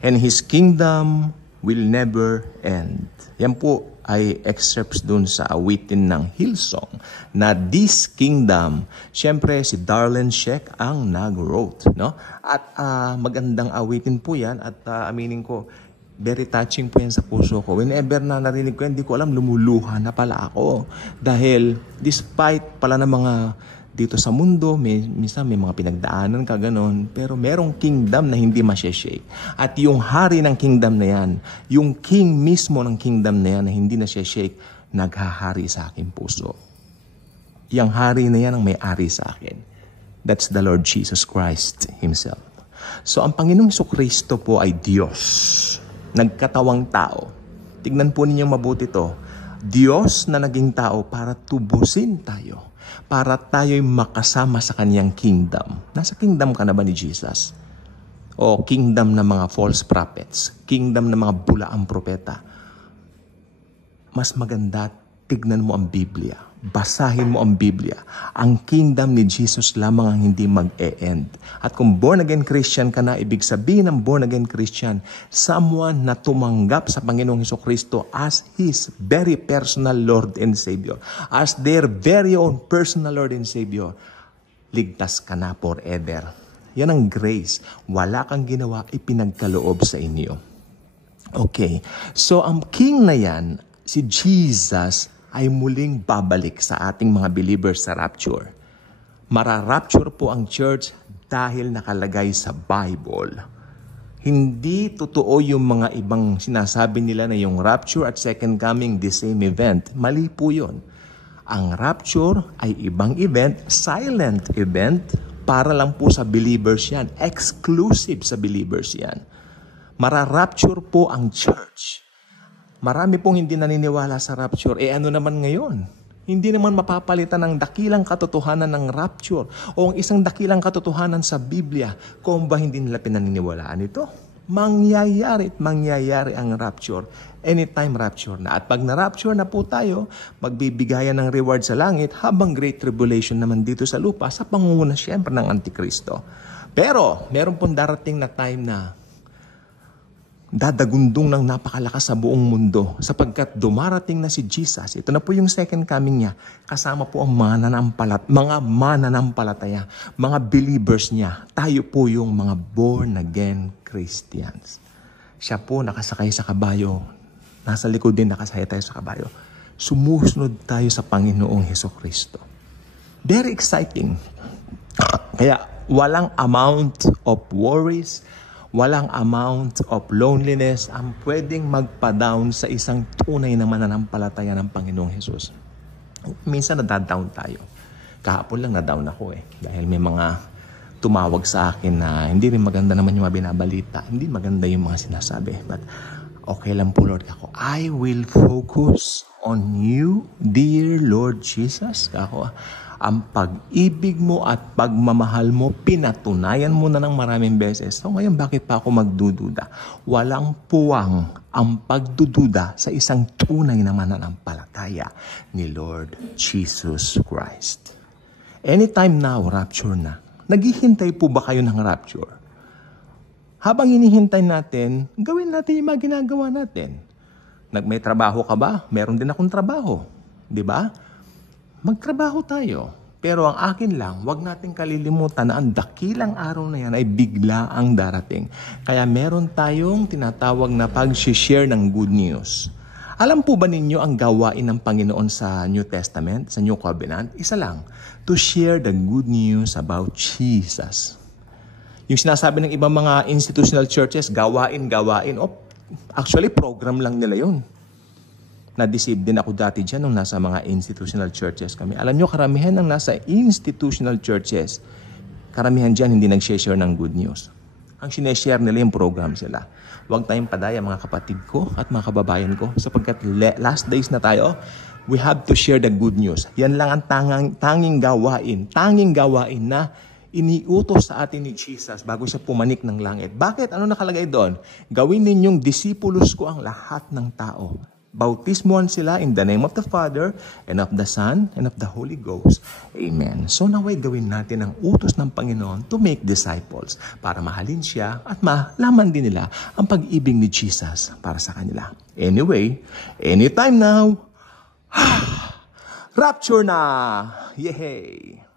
And His kingdom will never end. Yan po ay excerpts dun sa awitin ng Hillsong na this kingdom, syempre si Darlene Sheck ang nag-wrote, no? At magandang awitin po yan at aminin ko, very touching po yan sa puso ko. Whenever na narinig ko yan, hindi ko alam, lumuluha na pala ako. Dahil despite pala ng mga dito sa mundo, minsan may mga pinagdaanan ka ganon, pero merong kingdom na hindi masyashake. At yung hari ng kingdom na yan, yung king mismo ng kingdom na yan na hindi nasyashake, naghahari sa aking puso. Yung hari na yan ang may-ari sa akin. That's the Lord Jesus Christ Himself. So ang Panginoong Jesucristo po ay Diyos. Nagkatawang tao. Tignan po ninyong mabuti to. Diyos na naging tao para tubusin tayo. Para tayo'y makasama sa Kanyang kingdom. Nasa kingdom ka na ba ni Jesus? O kingdom ng mga false prophets? Kingdom ng mga bulaang propeta? Mas maganda, tignan mo ang Biblia. Basahin mo ang Biblia. Ang kingdom ni Jesus lamang ang hindi mag-e-end. At kung born-again Christian ka na, ibig sabihin ng born-again Christian, someone na tumanggap sa Panginoong Jesucristo as His very personal Lord and Savior. As their very own personal Lord and Savior. Ligtas ka na forever. Yan ang grace. Wala kang ginawa, ipinagkaloob sa inyo. Okay. So, ang king na yan, si Jesus, ay muling babalik sa ating mga believers sa rapture. Mararapture po ang church dahil nakalagay sa Bible. Hindi totoo yung mga ibang sinasabi nila na yung rapture at second coming the same event. Mali po yun. Ang rapture ay ibang event, silent event, para lang po sa believers yan. Exclusive sa believers yan. Mararapture po ang church. Marami pong hindi naniniwala sa rapture. Ano naman ngayon? Hindi naman mapapalitan ng dakilang katotohanan ng rapture o ang isang dakilang katotohanan sa Biblia kung ba hindi nila pinaniniwalaan ito. Mangyayari at mangyayari ang rapture. Anytime rapture na. At pag na-rapture na po tayo, magbibigayan ng reward sa langit habang great tribulation naman dito sa lupa sa pangunguna siyempre ng Antikristo. Pero, meron pong darating na time na dadagundong ng napakalakas sa buong mundo sapagkat dumarating na si Jesus. Ito na po yung second coming niya. Kasama po ang mga mananampalataya, mga believers niya. Tayo po yung mga born-again Christians. Siya po nakasakay sa kabayo. Nasa likod din nakasakay tayo sa kabayo. Sumusunod tayo sa Panginoong Jesucristo. Very exciting. Kaya walang amount of worries, walang amount of loneliness ang pwedeng magpa-down sa isang tunay na mananampalataya ng Panginoong Hesus. Minsan nadadown tayo. Kahapon lang na-down ako dahil may mga tumawag sa akin na hindi rin maganda naman yung mga binabalita. Hindi maganda yung mga sinasabi. But okay lang po, Lord. Ako, I will focus on you, dear Lord Jesus. Ako, ang pag-ibig mo at pagmamahal mo, pinatunayan mo na ng maraming beses. So ngayon, bakit pa ako magdududa? Walang puwang ang pagdududa sa isang tunay na mananampalataya ni Lord Jesus Christ. Anytime now, rapture na. Naghihintay po ba kayo ng rapture? Habang hinihintay natin, gawin natin yung mga ginagawa natin. May trabaho ka ba? Meron din akong trabaho. Di ba? Magtrabaho tayo. Pero ang akin lang, wag natin kalilimutan na ang dakilang araw na yan ay bigla ang darating. Kaya meron tayong tinatawag na pag-share ng good news. Alam po ba ninyo ang gawain ng Panginoon sa New Testament, sa New Covenant? Isa lang, to share the good news about Jesus. Yung sinasabi ng ibang mga institutional churches, gawain. Actually, program lang nila yun. Na-deceive din ako dati dyan nung nasa mga institutional churches kami. Alam nyo, karamihan ng nasa institutional churches, karamihan dyan hindi nag-share ng good news. Ang sineshare nila yung program sila. Huwag tayong padaya mga kapatid ko at mga kababayan ko sapagkat last days na tayo, we have to share the good news. Yan lang ang tanging gawain na iniutos sa atin ni Jesus bago siya pumanik ng langit. Bakit? Ano nakalagay doon? Gawin ninyong disipulos ko ang lahat ng tao. Bautismuhan sila in the name of the Father, and of the Son, and of the Holy Ghost. Amen. So naway gawin natin ang utos ng Panginoon to make disciples para mahalin siya at malaman din nila ang pag-ibig ni Jesus para sa kanila. Anyway, anytime now, rapture na! Yehey!